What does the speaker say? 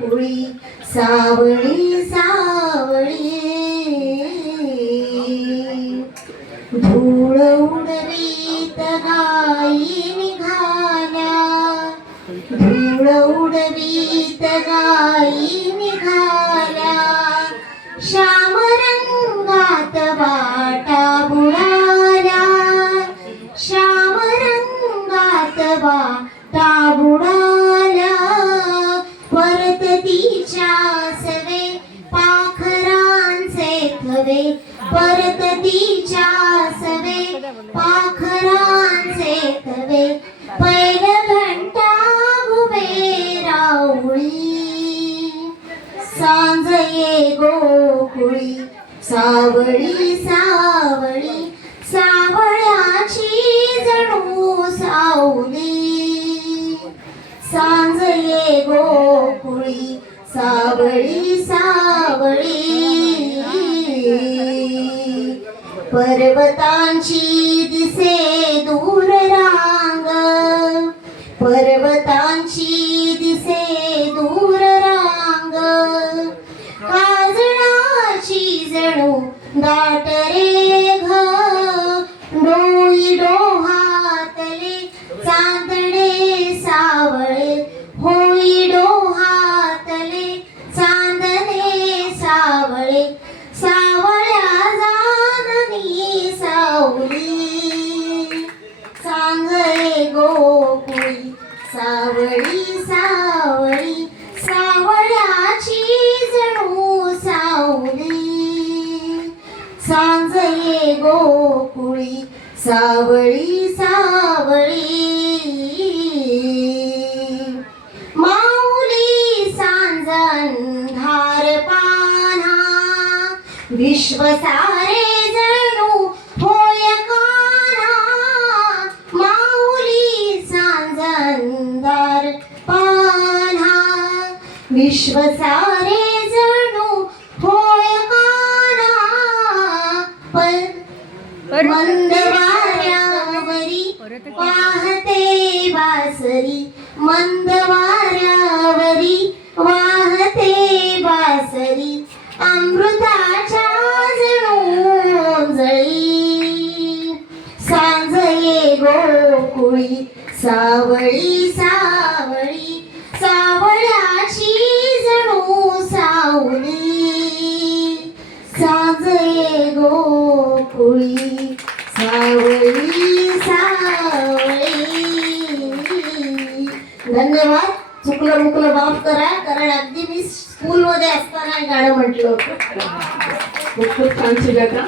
गोकुळी सावळी सावळी धूळ उडवीत गायी निघाल्या धूळ उडवीत गायी निघाल्या श्याम रंगात वाटा बुडाल्या श्याम रंगात वाटा बुडाल्या परततीच्या सवे पाखरांचे थवे परततीच्या सवे पाखरांचे थवे पैल घंटा उभे राऊळी सांज ये गोकुळी सावळी सावळी सावळ्याची जणू सावली सांज ये गोकुळी सावळी सावळी पर्वतांची दिसे दूर रांग पर्वतांची दिसे दूर रांग काजळाची जणू दाट रे घ डोई डोहातले चांदणे सावळे होई डोहातले चांदणे सावळे सावळ्या जाननी सावली सांगे गोकुळी सावळी सावळी सावळ्याची जणू सावली सांज ये गोकुळी सावळी सावळी माऊली सांजन धार पाना विश्व सारे जणू होय काना माऊली सांजन धार पाना विश्व सारे जणू होय काना मंद वाऱ्यावरी वाहते बासरी मंद वाऱ्यावरी वाहते बासरी अमृताच्या जणू जळी सांज ये गोकुळी सावळी सावळी सावळ्याची जणू सावली सांज ये गोकुळी सावळी सावळी. धन्यवाद. चुकलं मुकलं माफ करा, कारण अगदी मी स्कूलमध्ये असताना गाणं म्हटलं होतं. खूप खूप छान सुजाता.